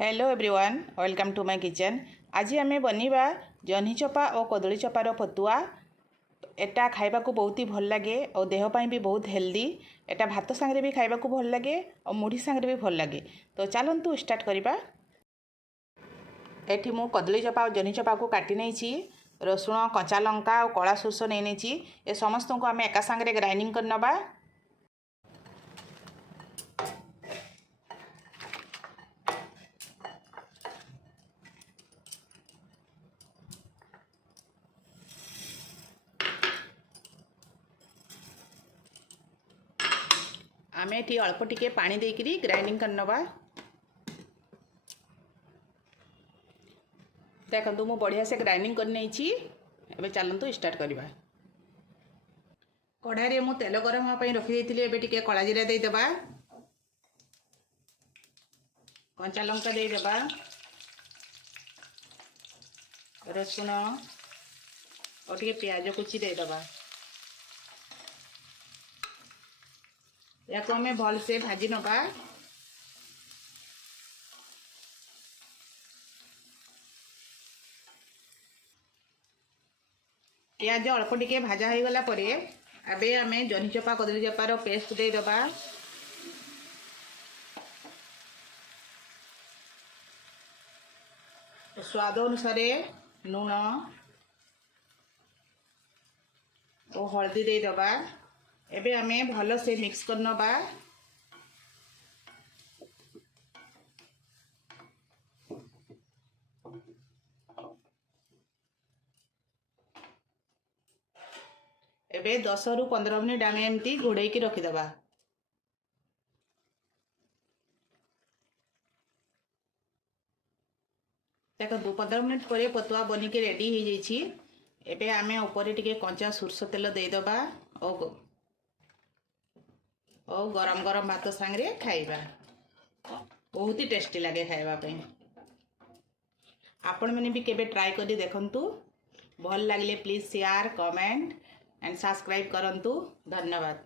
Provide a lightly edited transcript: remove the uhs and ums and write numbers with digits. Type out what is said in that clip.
Hello everyone welcome to my kitchen. आज आम बनवा जह्नी चपा और कदली चपार फतुआ। एटा खाइबा को बहुत ही भल लगे और देहपाई भी बहुत हेल्दी। एटा भात सांगरे भी खाइबा को भल लगे और मुढ़ी सांगरे भी भल लगे। तो चलतु स्टार्ट करवा। एठी मु कदली चपा और जह्नी चपा को काटी नहीं रसुण कच्चा लंका और कला सोर्स नहीं ए समस्त को आम एका सांगरे ग्राइंडिंग कर नबा। आम ये अल्प टिके पानी देकरी ग्राइंडिंग कर नबा। देखो मु बढ़िया से ग्राइंडिंग कर नहीं। एबे चलतु स्टार्ट करवा। कढ़ाई मु तेल गरम होगा रखी देती। टिके कला जीरा देदेबा, कंचा लंका देदेबा, रसुण और टिके प्याज कुची देदेबा। या को हमें भल से भाजी नबा। प्याज अल्प टिके भाजा हो गला परे अबे आम जह्नी चपा कदली चपार पेस्ट दे दबा। स्वाद अनुसार लुण और हल्दी दे दबा। एबे आम भल से मिक्स कर नबा। एबे 10 रु 15 मिनिट आम एमती घोड़े की रखीदबा। देखो 15 मिनिट पर पतुआ बनिके रेडी हो जाइए। एबे आम ऊपर टिके कंचा सोरष तेल देदबा और गरम गरम भात सांगरे खाइबा। बहुत ही टेस्टी लगे खाइबा। आपण मैंने भी केबे ट्राई करी देखंतु। भल लगे please share comment and subscribe करंतु। धन्यवाद।